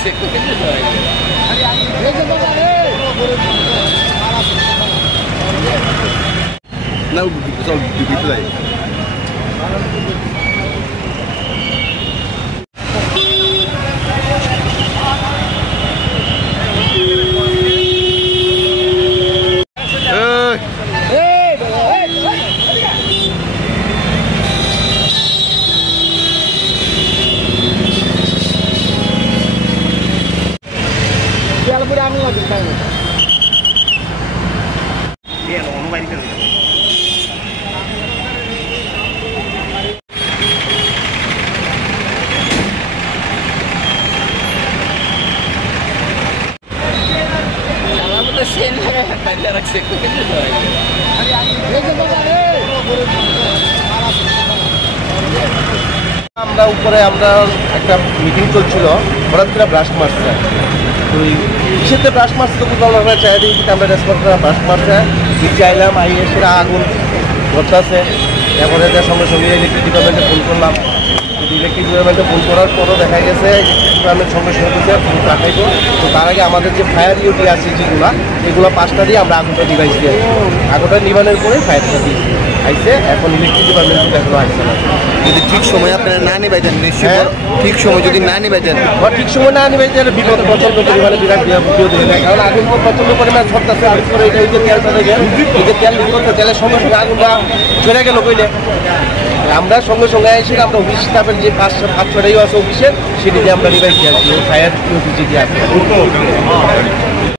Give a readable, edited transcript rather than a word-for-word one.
রাখছে। না চল দিতে যাই। আমি লাগবে তাই না সেম জায়গায় রাখছে। আমরা উপরে আমরা একটা মিটিং চলছিল, হঠাৎ করে ব্রাশ মারছে। তো কিসেতে ব্রাশ মারছে তো বুঝলাম আমরা চাই দিই আমরা রেসপন্স ব্রাশ মারছে। চাইলাম আই এসে আগুন ধরতেছে। এরপরে সঙ্গে সঙ্গে ইলেকট্রিক ডিপার্টমেন্টে ফোন করলাম। ইলেকট্রিক ডিপার্টমেন্টে ফোন করার পরও দেখা গেছে ডিপার্টমেন্ট সঙ্গে সঙ্গে দিচ্ছে ফোন রাখাইব। তো তার আগে আমাদের যে ফায়ার ইউটি আছে যেগুলো এগুলো 5টা দিয়ে আমরা আগুনটা ডিভাইস দিই। আগুনটা নিবানোর পরে ফায়ারটা দিয়েছি আইসে। এখন ইলেকট্রিক ডিপার্টমেন্ট এখনো আসছে না। যদি ঠিক সময় আপনারা না নিবাইতেন নিশ্চয়, ঠিক সময় যদি না নিবাইতেন বা ঠিক সময় না নিবে যে বিপদ প্রচন্ড পরিমাণে বিরাট বিপদ হয়ে যায়। কারণ আগুন প্রচন্ড পরিমাণে ছড়তেছে। আগুন করে এটা হচ্ছে তেলটা থেকে এই যে তেল লিক করতে তেলের সঙ্গে সঙ্গে আগুনটা চলে গেল কইলে। আমরা সঙ্গে সঙ্গে এসে আমরা অফিস স্টাফের যে 5-6টাই আছে অফিসের সেটি দিয়ে আমরা নিবাই দিয়ে আসি। ফায়ার অফিস যেটি আছে